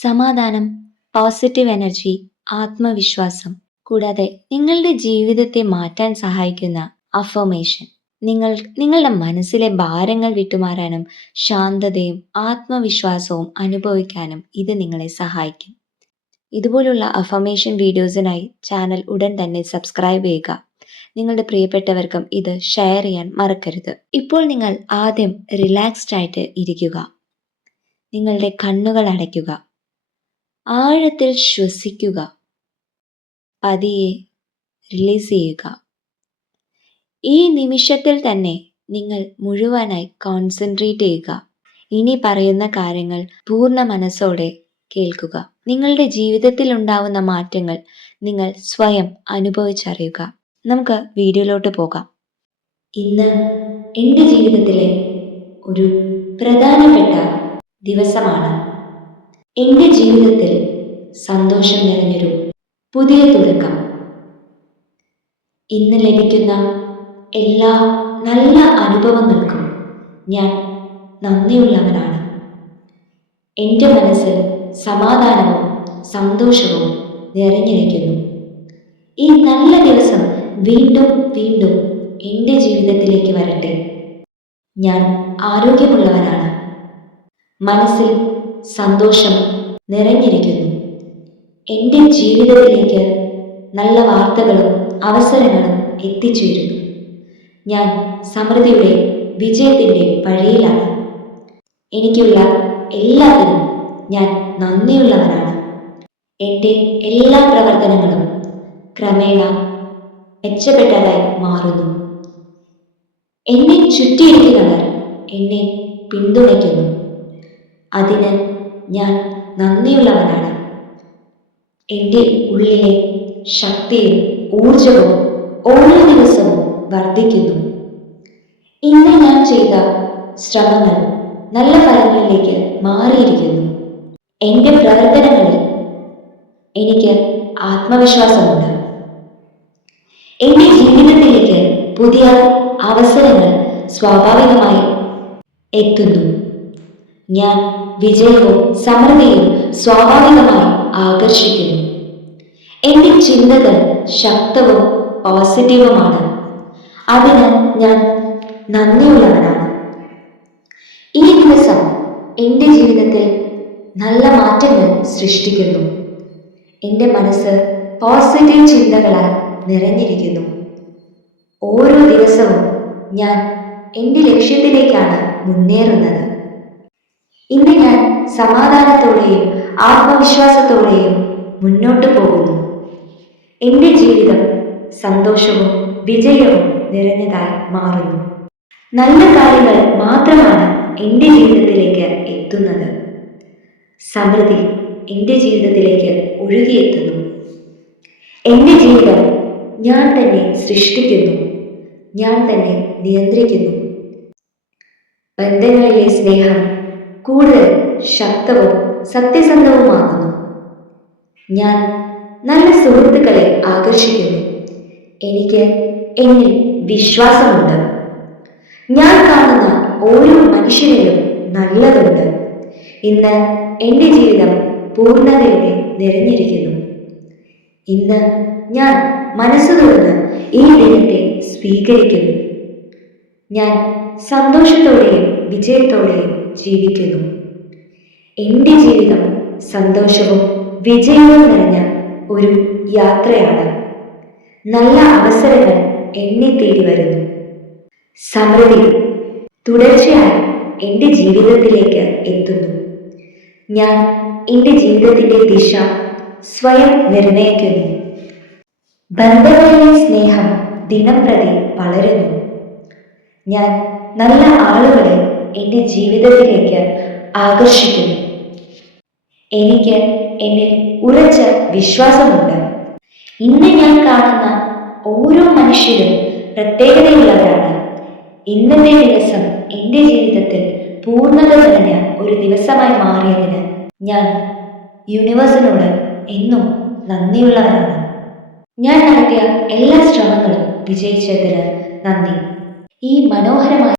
സമാധാനം, positive energy, ആത്മവിശ്വാസം, കൂടാതെ നിങ്ങളുടെ ജീവിതത്തെ മാറ്റാൻ സഹായിക്കുന്ന അഫർമേഷൻ. നിങ്ങളുടെ മനസ്സിലെ ഭാരങ്ങൾ വിട്ടുമാറാനും ശാന്തതയും ആത്മവിശ്വാസവും അനുഭവിക്കാനും ഇത് നിങ്ങളെ സഹായിക്കും. ഇതുപോലുള്ള അഫർമേഷൻ വീഡിയോസിനായി ചാനൽ ഉടൻ തന്നെ സബ്സ്ക്രൈബ് ചെയ്യുക. നിങ്ങളുടെ പ്രിയപ്പെട്ടവർക്കും ഇത് ഷെയർ ചെയ്യാൻ മറക്കരുത്. ഇപ്പോൾ നിങ്ങൾ ആദ്യം റിലാക്സ്ഡ് ആയിട്ട് ഇരിക്കുക. നിങ്ങളുടെ കണ്ണുകൾ അടയ്ക്കുക. ആഴത്തിൽ ശ്വസിക്കുക. പതിയെ റിലീസ് ചെയ്യുക. ഈ നിമിഷത്തിൽ തന്നെ നിങ്ങൾ മുഴുവനായി കോൺസെൻട്രേറ്റ് ചെയ്യുക. ഇനി പറയുന്ന കാര്യങ്ങൾ പൂർണ്ണ മനസ്സോടെ കേൾക്കുക. നിങ്ങളുടെ ജീവിതത്തിൽ ഉണ്ടാവുന്ന മാറ്റങ്ങൾ നിങ്ങൾ സ്വയം അനുഭവിച്ചറിയുക. നമുക്ക് വീഡിയോയിലോട്ട് പോകാം. ഇന്ന് എൻ്റെ ജീവിതത്തിലെ ഒരു പ്രധാനപ്പെട്ട ദിവസമാണ്. എൻ്റെ ജീവിതത്തിൽ സന്തോഷം നിറഞ്ഞൊരു പുതിയ തുടക്കം. ഇന്ന് ലഭിക്കുന്ന എല്ലാ നല്ല അനുഭവങ്ങൾക്കും ഞാൻ നന്ദിയുള്ളവനാണ്. എൻ്റെ മനസ്സിൽ സമാധാനവും സന്തോഷവും നിറഞ്ഞിരിക്കുന്നു. ഈ നല്ല ദിവസം വീണ്ടും വീണ്ടും എൻ്റെ ജീവിതത്തിലേക്ക് വരട്ടെ. ഞാൻ ആരോഗ്യമുള്ളവനാണ്. മനസ്സിൽ സന്തോഷം നിറഞ്ഞിരിക്കുന്നു. എൻ്റെ ജീവിതത്തിലേക്ക് നല്ല വാർത്തകളും അവസരങ്ങളും എത്തിച്ചേരുന്നു. ഞാൻ സമൃദ്ധിയുടെ വിജയത്തിൻ്റെ വഴിയിലാണ്. എനിക്കുള്ള എല്ലാത്തിനും ഞാൻ നന്ദിയുള്ളവനാണ്. എൻ്റെ എല്ലാ പ്രവർത്തനങ്ങളും ക്രമേണ മെച്ചപ്പെട്ടതായി മാറുന്നു. എന്നെ ചുറ്റിയിരിക്കുന്നവർ എന്നെ പിന്തുണയ്ക്കുന്നു. അതിന് ഞാൻ നന്ദിയുള്ളവനാണ്. എൻ്റെ ഉള്ളിലെ ശക്തിയും ഊർജവും ഓരോ ദിവസവും വർദ്ധിക്കുന്നു. ഇന്ന് ഞാൻ ചെയ്ത ശ്രമങ്ങൾ നല്ല ഫലങ്ങളിലേക്ക് മാറിയിരിക്കുന്നു. എൻ്റെ പ്രവർത്തനങ്ങളിൽ എനിക്ക് ആത്മവിശ്വാസമുണ്ട്. എൻ്റെ ജീവിതത്തിലേക്ക് പുതിയ അവസരങ്ങൾ സ്വാഭാവികമായി എത്തുന്നു. ഞാൻ വിജയവും സമൃദ്ധിയും സ്വാഭാവികമായി ആകർഷിക്കുന്നു. എൻ്റെ ചിന്തകൾ ശക്തവും പോസിറ്റീവുമാണ്. അതിന് ഞാൻ നന്ദിയുള്ളവനാണ്. ഈ ദിവസം എൻ്റെ ജീവിതത്തിൽ നല്ല മാറ്റങ്ങൾ സൃഷ്ടിക്കുന്നു. എൻ്റെ മനസ്സ് പോസിറ്റീവ് ചിന്തകളാൽ നിറഞ്ഞിരിക്കുന്നു. ഓരോ ദിവസവും ഞാൻ എൻ്റെ ലക്ഷ്യത്തിലേക്കാണ് മുന്നേറുന്നത്. ഇന്ന് ഞാൻ സമാധാനത്തോടെയും ആത്മവിശ്വാസത്തോടെയും മുന്നോട്ട് പോകുന്നു. എൻ്റെ ജീവിതം സന്തോഷവും വിജയവും നിറഞ്ഞതായി മാറുന്നു. നല്ല കാര്യങ്ങൾ മാത്രമാണ് എൻ്റെ ജീവിതത്തിലേക്ക് എത്തുന്നത്. സമൃദ്ധി എൻ്റെ ജീവിതത്തിലേക്ക് ഒഴുകിയെത്തുന്നു. എൻ്റെ ജീവിതം ഞാൻ തന്നെ സൃഷ്ടിക്കുന്നു. ഞാൻ തന്നെ നിയന്ത്രിക്കുന്നു. ബന്ധങ്ങളിലെ സ്നേഹം കൂടുതൽ ശക്തവും സത്യസന്ധവുമാകുന്നു. ഞാൻ നല്ല സുഹൃത്തുക്കളെ ആകർഷിക്കുന്നു. എനിക്ക് എന്നിൽ വിശ്വാസമുണ്ട്. ഞാൻ കാണുന്ന ഓരോ മനുഷ്യരിലും നല്ലതുണ്ട്. ഇന്ന് എൻ്റെ ജീവിതം പൂർണ്ണതയോടെ നിറഞ്ഞിരിക്കുന്നു. ഇന്ന് ഞാൻ മനസ്സ് തുറന്ന് ഈ ദിനത്തെ സ്വീകരിക്കുന്നു. ഞാൻ സന്തോഷത്തോടെയും വിജയത്തോടെയും ജീവിക്കുന്നു. എൻ്റെ ജീവിതം സന്തോഷവും വിജയവും നിറഞ്ഞ ഒരു യാത്രയാണ്. നല്ല അവസരങ്ങൾ എന്നെ തേടി വരുന്നു. സമൃദ്ധി തുടർച്ചയായി എൻ്റെ ജീവിതത്തിലേക്ക് എത്തുന്നു. ഞാൻ എൻ്റെ ജീവിതത്തിൻ്റെ ദിശ സ്വയം നിർണയിക്കുന്നു. ബന്ധങ്ങളിലെ സ്നേഹം ദിനംപ്രതി വളരുന്നു. ഞാൻ നല്ല ആളുകളെ എൻ്റെ ജീവിതത്തിലേക്ക് ആകർഷിക്കുന്നു. എനിക്ക് എന്നിൽ ഉറച്ച വിശ്വാസമുണ്ട്. ഇന്ന് ഞാൻ കാണുന്ന ഓരോ മനുഷ്യരും പ്രത്യേകതയുള്ളവരാണ്. ഇന്നത്തെ ദിവസം എൻ്റെ ജീവിതത്തിൽ പൂർണ്ണത നിറഞ്ഞ ഒരു ദിവസമായി മാറിയതിന് ഞാൻ യൂണിവേഴ്സിനോട് എന്നും നന്ദിയുള്ളവരാണ്. ഞാൻ നടത്തിയ എല്ലാ ശ്രമങ്ങളും വിജയിച്ചതിന് നന്ദി. ഈ മനോഹരമായ